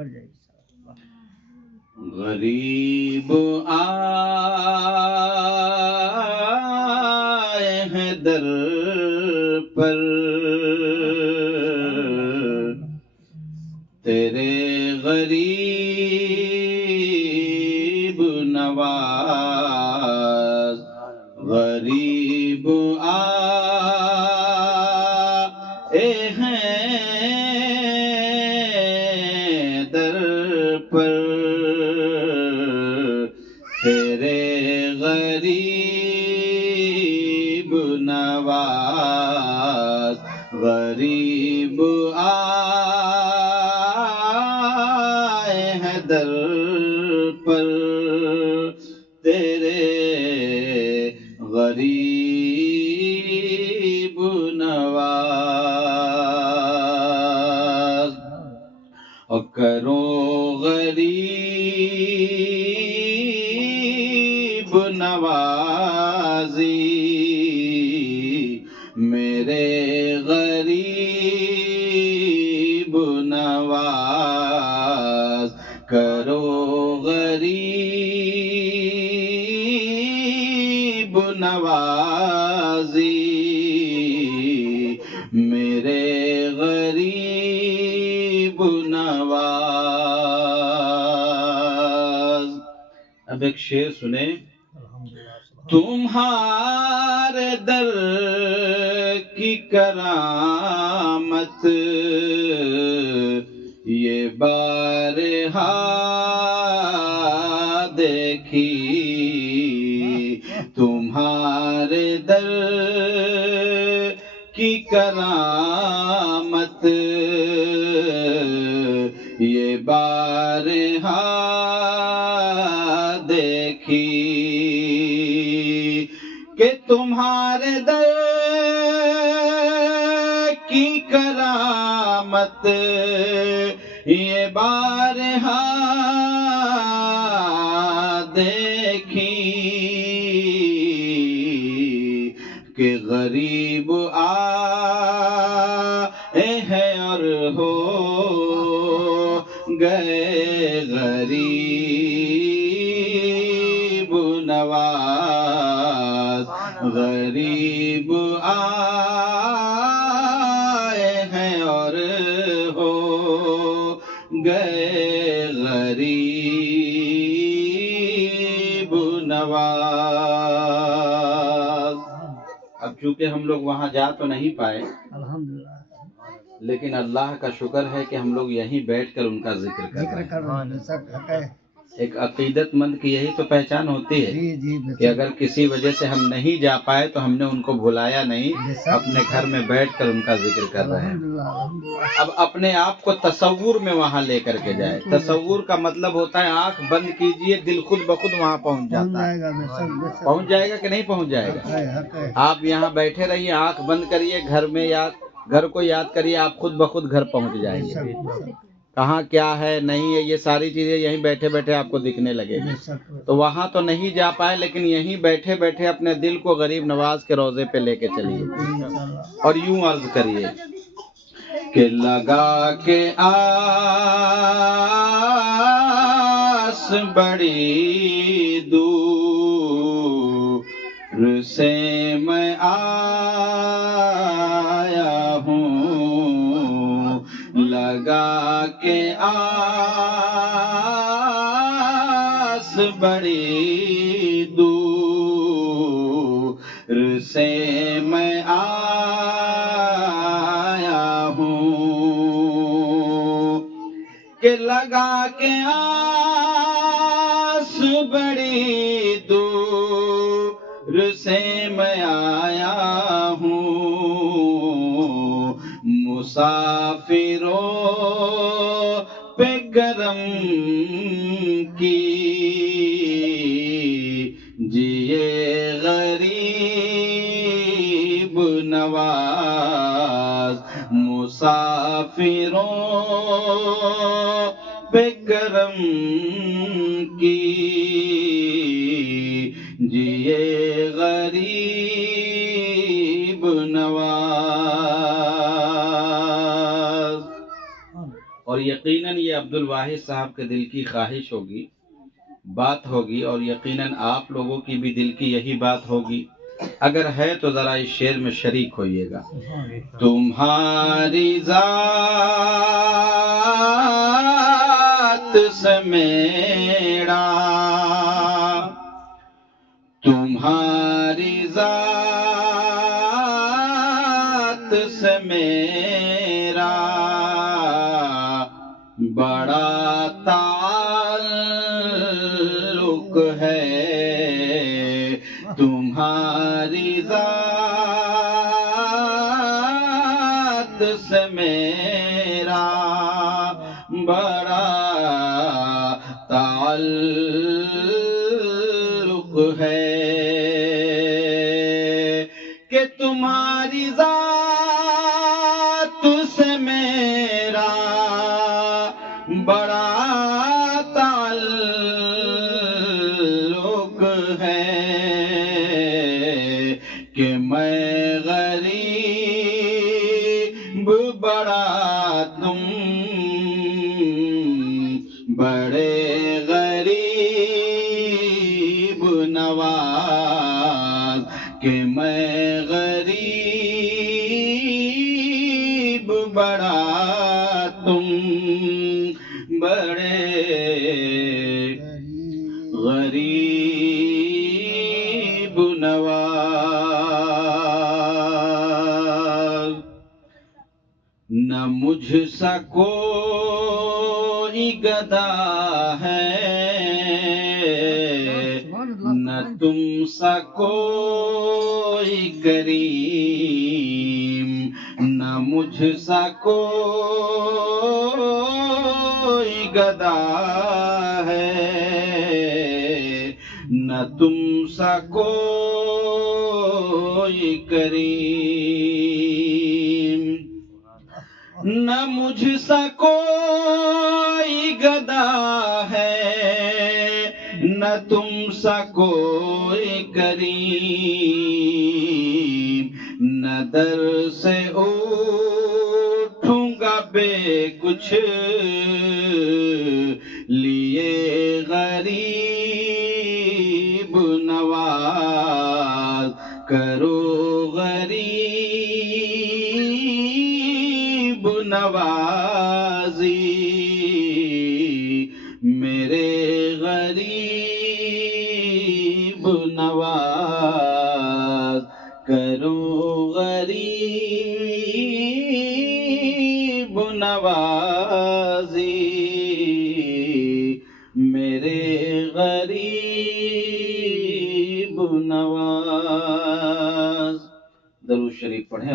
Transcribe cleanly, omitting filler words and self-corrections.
بڑھ جائے گی. غریب آئے ہیں در پر تیرے غریب نواز. غریب آئے ہیں در پر تیرے غریب نواز. غریب آئے ہیں در پر تیرے غریب نواز. اور کرو غریب نوازی میرے غریب نواز. کرو غریب نوازی میرے غریب نواز. اب ایک شعر سنیں. تمہارے در کی کرامت یہ بارہا دیکھی. تمہارے در کی کرامت یہ بارہا دیکھی کہ تمہارے در کی کرامت یہ بارہا دیکھی کہ غریب آئے ہیں اور ہو گئے غریب نواز. غریب آئے ہیں اور ہو گئے غریب نواز. اب چونکہ ہم لوگ وہاں جا تو نہیں پائے الحمدللہ لیکن اللہ کا شکر ہے کہ ہم لوگ یہیں بیٹھ کر ان کا ذکر کر رہے ہیں. ایک عقیدت مند کی یہی تو پہچان ہوتی ہے کہ اگر کسی وجہ سے ہم نہیں جا پائے تو ہم نے ان کو بھلایا نہیں, اپنے گھر میں بیٹھ کر ان کا ذکر کر رہے ہیں. اب اپنے آپ کو تصور میں وہاں لے کر کے جائے. تصور کا مطلب ہوتا ہے آنکھ بند کیجئے, دل خود بخود وہاں پہنچ جاتا ہے. پہنچ جائے گا کہ نہیں پہنچ جائے گا؟ آپ یہاں بیٹھے رہیے, آنکھ بند کریے, گھر میں گھر کو یاد کریے, آپ خود بخود گھر پہنچ جائیں گے. کہاں کیا ہے نہیں ہے یہ ساری چیزیں یہیں بیٹھے بیٹھے آپ کو دکھنے لگے گی. تو وہاں تو نہیں جا پائے لیکن یہیں بیٹھے بیٹھے اپنے دل کو غریب نواز کے روضے پہ لے کے چلیے اور یوں عرض کریے کہ لگا کے آس بڑی دور سے میں آیا ہوں. لگا کے آس بڑی دور سے میں آیا ہوں کہ لگا کے آس بڑی دور سے میں آیا ہوں. مسافروں پہ کرم کی جیے غریب نواز. مسافروں پہ کرم کی جیے غریب نواز. اور اور یقیناً یہ عبد الواحد صاحب کے دل کی خواہش ہوگی، بات ہوگی، اور یقیناً آپ لوگوں کی بھی دل کی یہی بات ہوگی۔ اگر ہے تو ذرا اس شعر میں شریک ہوئیے گا۔ تمہاری ذات سے میرا، تمہاری ذات سے میرا بڑا تعلق ہے، تمہاری ذات سے میرا بڑا تعلق ہے کہ تمہاری ذات سے میرا بڑا تعلق ہے کہ میں غریب بڑا، تم بڑے غریب نواز، کہ میں غریب بڑا، تم بڑے غریب نواز۔ نہ مجھ سا کوئی گدا ہے، نہ تم سا کوئی کریم، نہ مجھ سا کوئی گدا ہے، نہ تم سا کوئی کریم، نہ مجھ سا کوئی گدا ہے، نہ تم سا کوئی کریم، نہ در سے اٹھوں گا بے کچھ لیے غریب نواز، کرو غریب نوازی میرے غریب نواز، کرو غریب نوازی میرے غریب نواز۔ درود شریف پڑھیں۔